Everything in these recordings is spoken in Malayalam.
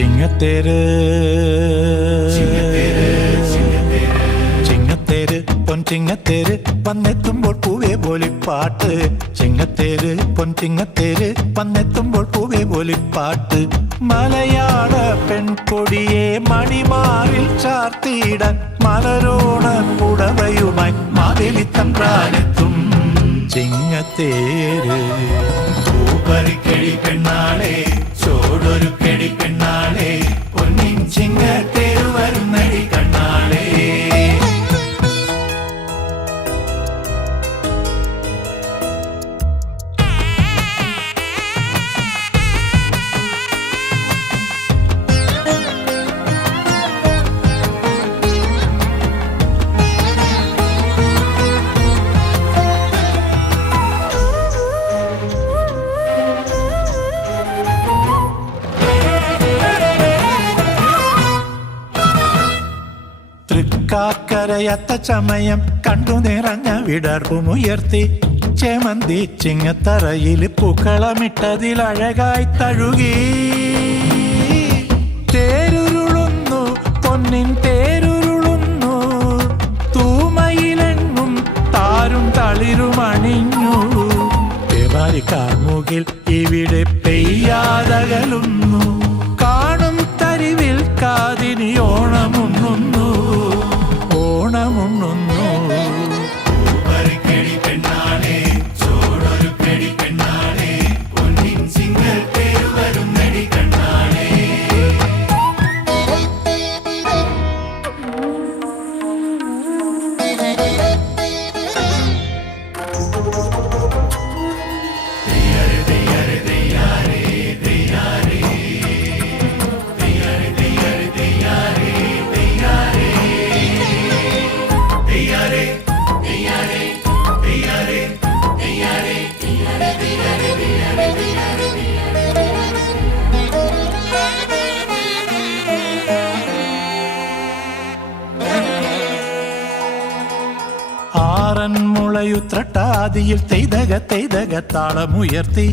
ചിങ്ങത്തേര് ചിങ്ങത്തേര് പൊൻചിങ്ങത്തേര് വന്നെത്തുമ്പോൾ പൂവേ പോലിപ്പാട്ട്. ചിങ്ങത്തേര് പൊൻചിങ്ങത്തേര് വന്നെത്തുമ്പോൾ പൂവേ പോലിപ്പാട്ട്. മലയാള പെൺകൊടിയെ മണിമാറിൽ ചാർത്തിയിടാൻ മലരോണ പുടവയുമായി മാവേലിത്തമ്പ്രാനെത്തും. ചിങ്ങത്തേര് പൂപ്പറിക്കടി പെണ്ണാളെ ചോടൊരു കെടി പെണ്ണാളെ പൊന്നിൻ ചിങ്ങത്തേര് വരുന്നടി കണ്ണാളെ. തൃക്കാക്കരയത്ത ചമയം കണ്ടു നിറഞ്ഞ വിടർപ്പുമുയർത്തി ചേമന്തി ചിങ്ങത്തറയിൽ പൂക്കളമിട്ടതിലഴകായി തഴുകി. തേരുരുളുന്നു പൊന്നിൻ തേരുരുളുന്നു തൂമയിലെങ്ങും താരും തളിരുമണിഞ്ഞു. തേവാരി കാർമുകിൽ ഇവിടെ പെയ്യാതകലുന്നു. കാണും തരിവിൽ കാതിനി ഓണമുണ്ണുന്നു ഓണമുണ്ണുന്നു. പൂപ്പറിക്കടി പെണ്ണാളെ ചോടൊരു കെടി പെണ്ണാളെ പൊന്നിൻ ചിങ്ങത്തേര് വരുന്നടി കണ്ണാളെ. ആറന്മുളയുത്രട്ടാതിയിൽ തെയ്തക തെയ്തക താളമുയർത്തി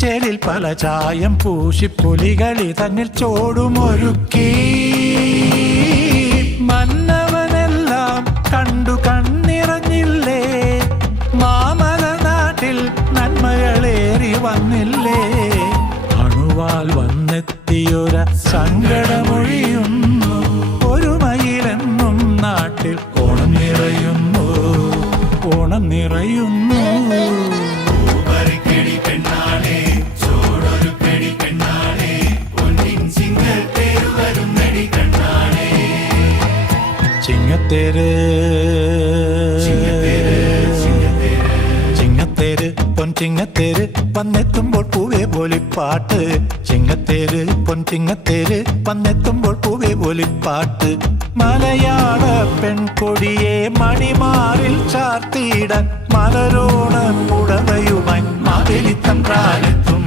ചേലിൽ പല ചായം പൂശി പുലികളി തന്നിൽ ചോടുമൊരുക്കി. മന്നവനെല്ലാം കണ്ടു കണ്ണിറഞ്ഞില്ലേ, മാമല നാട്ടിൽ നന്മകളേറി വന്നില്ലേ. അണുവാൽ വന്നെത്തിയൊര സങ്കടമൊഴിയുന്നു, ഒരു മയിലെന്നും നാട്ടിൽ ഓണം നിറയുന്നു ഓണം നിറയുന്നു. പൂപ്പറിക്കടി പെണ്ണാളെ ചോടൊരു കെടി പെണ്ണാളെ പൊന്നിൻ ചിങ്ങത്തേര് വരുന്നടി കണ്ണാളെ. ചിങ്ങത്തേര് ചിങ്ങത്തേര് പൊൻചിങ്ങത്തേര് വന്നെത്തുമ്പോൾ പൂവേ പോലിപ്പാട്ട്. ചിങ്ങത്തേര് പൊൻചിങ്ങത്തേര് വന്നെത്തുമ്പോൾ പൂവേ പോലിപ്പാട്ട്. മലയാള പെൺകൊടിയെ മണിമാറിൽ ചാർത്തിയിടാൻ മലരോണ പുടവയുമായി മാവേലിത്തമ്പ്രാനെത്തും.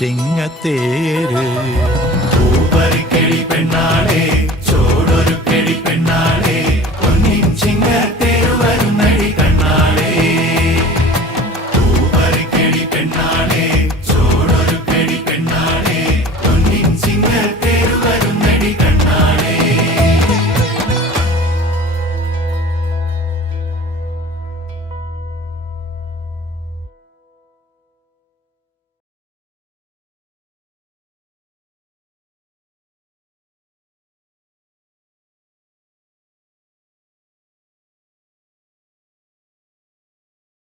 ചിങ്ങത്തേര്